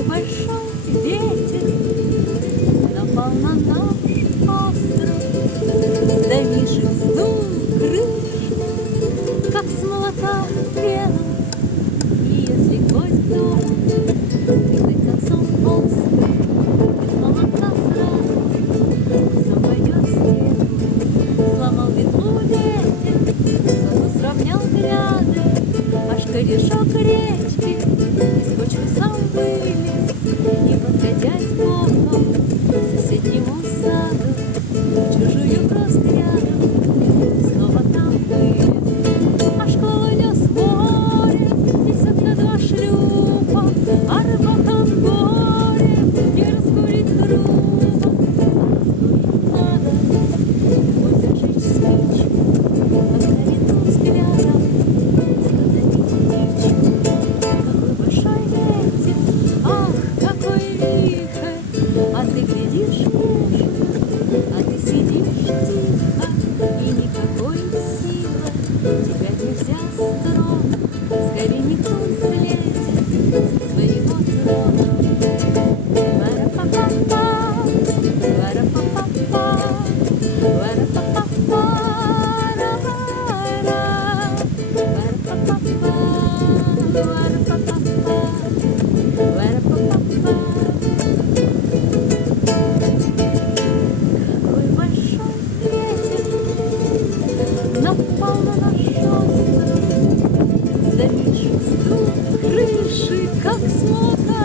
Какой большой ветер напал на наш остров, сдавивший вздул крышу, как с молока пена. И если гвоздь дома и концом остров, без молока сразу все пойдет в стену. Сломал ветлу ветер, саду сравнял гряды, аж корешок речки из почвы сам вылез. И, подходясь боком к соседнему саду, в чужую взглядом снова там вылез. Аж колонес море, несет на два шлюпа, а рыбакам горе не раскурить грубо. А раскурить надо, вот зажечь спичку, обновить взглядом, стадовить птичку. Какой большой ветер, ах, какой вихрь, а ты глядишь нежно, а ты сидишь тихо, и никакой силы тебя нельзя стронуть. Скорей Нептун слезет со своего трона. Ла-ра-па-па-па, ла-ра-па-па-па, ла-ра-па-па-па, ра-ра-ра, ла-ра-па-па-па, ла-ра-па-па-па, ла-ра-па-па-па. Какой большой ветер напал на наш остров, сдавивший вздул крыши, как с молока